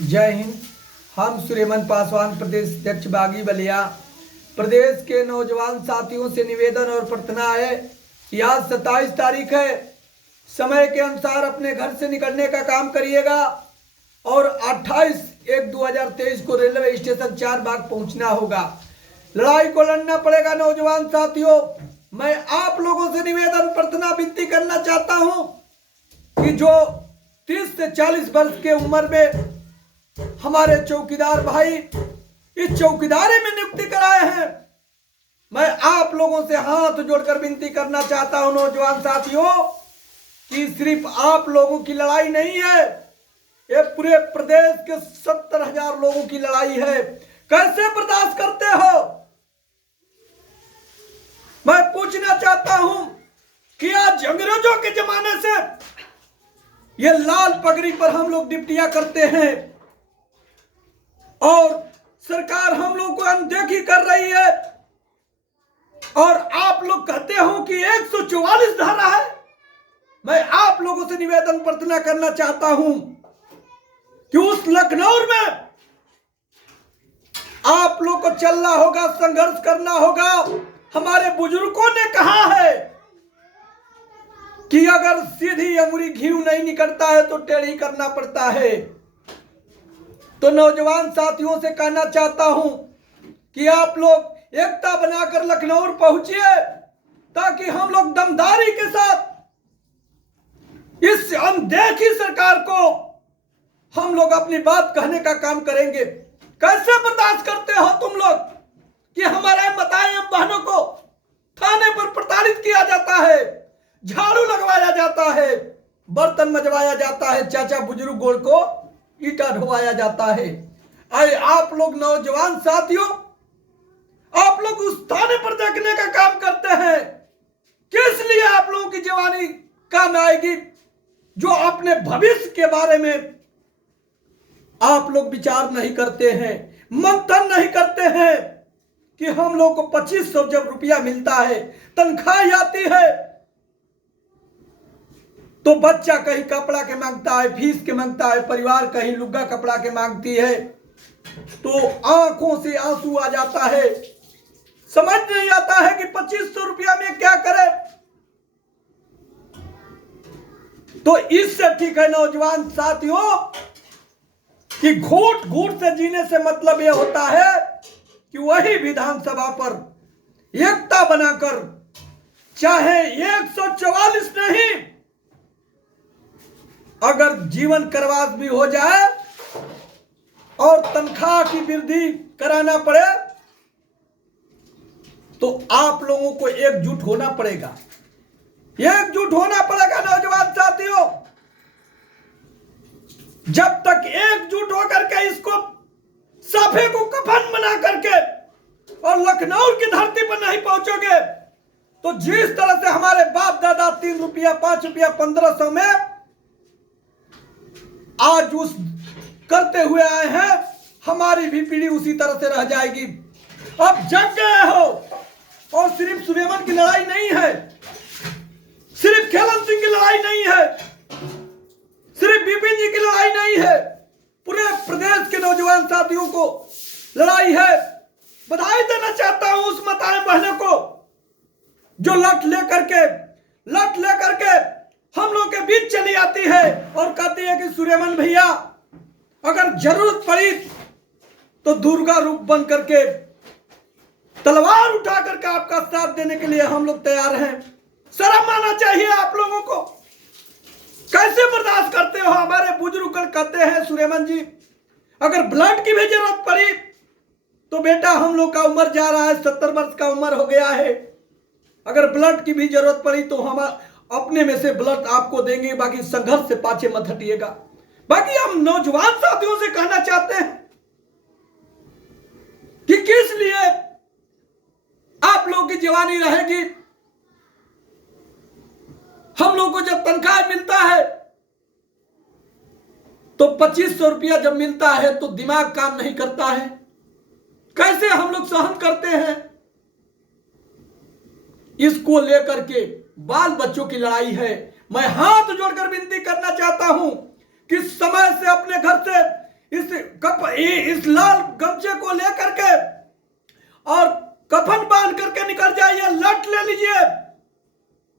जय हिंद। हम सुरेमन पासवान प्रदेश अध्यक्ष बागी बलिया प्रदेश के नौजवान साथियों से निवेदन और प्रार्थना है कि आज 27 तारीख है। समय के अनुसार अपने घर से निकलने का काम करिएगा और 28/1/2023 को रेलवे स्टेशन 4 बाग पहुंचना होगा। लड़ाई को लड़ना पड़ेगा नौजवान साथियों। मैं आप लोगों से निवेदन प्रार्थना विनती करना चाहता हूं कि जो 30 से 40 वर्ष के उम्र में हमारे चौकीदार भाई इस चौकीदारी में नियुक्ति कराए हैं, मैं आप लोगों से हाथ जोड़कर विनती करना चाहता हूं नौजवान साथियों कि सिर्फ आप लोगों की लड़ाई नहीं है, ये पूरे प्रदेश के 70,000 लोगों की लड़ाई है। कैसे बर्दाश्त करते हो? मैं पूछना चाहता हूं कि आज अंग्रेजों के जमाने से ये लाल पगड़ी पर हम लोग ड्यूटियां करते हैं और सरकार हम लोग को अनदेखी कर रही है और आप लोग कहते हो कि 144 धारा है। मैं आप लोगों से निवेदन प्रार्थना करना चाहता हूं कि उस लखनऊ में आप लोग को चलना होगा, संघर्ष करना होगा। हमारे बुजुर्गों ने कहा है कि अगर सीधी अंगुरी घी नहीं निकलता है तो टेढ़ी करना पड़ता है। तो नौजवान साथियों से कहना चाहता हूं कि आप लोग एकता बनाकर लखनऊ पहुंचिए ताकि हम लोग दमदारी के साथ इस अनदेखी सरकार को हम लोग अपनी बात कहने का काम करेंगे। कैसे बर्दाश्त करते हो तुम लोग कि हमारे माताएं बहनों को थाने पर प्रताड़ित किया जाता है, झाड़ू लगवाया जाता है, बर्तन मजवाया जाता है, चाचा बुजुर्ग गोड़ को ईटा ढोवाया जाता है। आए आप लोग नौजवान साथियों, आप लोग उस थाने पर देखने का काम करते हैं, किस लिए आप लोगों की जवानी काम आएगी? जो अपने भविष्य के बारे में आप लोग विचार नहीं करते हैं, मंथन नहीं करते हैं कि हम लोग को 2500 जब रुपया मिलता है, तनख्वाह आती है, तो बच्चा कहीं कपड़ा के मांगता है, फीस के मांगता है, परिवार कहीं लुग्गा कपड़ा के मांगती है, तो आंखों से आंसू आ जाता है। समझ नहीं आता है कि 2500 रुपया में क्या करे। तो इससे ठीक है नौजवान साथियों कि घूट घूट से जीने से मतलब यह होता है कि वही विधानसभा पर एकता बनाकर, चाहे 144 नहीं, अगर जीवन करवास भी हो जाए और तनख्वाह की वृद्धि कराना पड़े तो आप लोगों को एकजुट होना पड़ेगा, एकजुट होना पड़ेगा नौजवान साथियों। जब तक एकजुट होकर के इसको साफे को कफन बना करके और लखनऊ की धरती पर नहीं पहुंचोगे तो जिस तरह से हमारे बाप दादा 3 रुपया 5 रुपया 1500 में आज उस करते हुए आए हैं, हमारी भी पीढ़ी उसी तरह से रह जाएगी। अब जग गए हो और सिर्फ सुरेमन की लड़ाई नहीं है, सिर्फ खेलन सिंह की लड़ाई नहीं है, सिर्फ बिपिन जी की लड़ाई नहीं है, पूरे प्रदेश के नौजवान साथियों को लड़ाई है। बधाई देना चाहता हूं उस माताएं बहनों को जो लट लेकर के हम लोग के बीच चली आती है और कहती है कि सुरेमन भैया अगर जरूरत पड़ी तो दुर्गा रूप बन करके तलवार उठा करके आपका साथ देने के लिए हम लोग तैयार हैं। शर्म आना चाहिए आप लोगों को। कैसे बर्दाश्त करते हो? हमारे बुजुर्ग कहते हैं सुरेमन जी अगर ब्लड की भी जरूरत पड़ी तो बेटा हम लोग का उम्र जा रहा है, 70 वर्ष का उम्र हो गया है, अगर ब्लड की भी जरूरत पड़ी तो हम अपने में से ब्लड आपको देंगे, बाकी संघर्ष से पाछे मत हटिएगा। बाकी हम नौजवान साथियों से कहना चाहते हैं कि किस लिए आप लोगों की जवानी रहेगी। हम लोग को जब तनख्वाह मिलता है तो 2500 रुपया जब मिलता है तो दिमाग काम नहीं करता है। कैसे हम लोग सहन करते हैं? इसको लेकर के बाल बच्चों की लड़ाई है। मैं हाथ जोड़कर विनती करना चाहता हूं कि समय से अपने घर से इस इस लाल गमछे को लेकर के और कफन बांध करके निकल जाइए, लट ले लीजिए।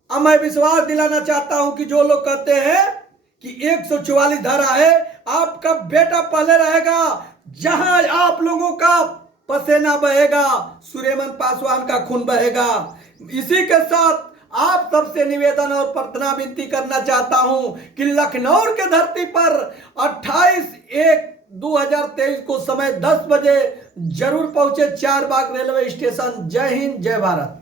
अब मैं विश्वास दिलाना चाहता हूं कि जो लोग कहते हैं कि 144 धारा है, आपका बेटा पहले रहेगा जहां आप लोगों का पसीना बहेगा, सुरेमन पासवान का खून बहेगा। इसी के साथ आप सबसे निवेदन और प्रार्थना विनती करना चाहता हूं कि लखनऊ के धरती पर 28/1/2023 को समय 10 बजे जरूर पहुंचे चारबाग रेलवे स्टेशन। जय हिंद, जय भारत।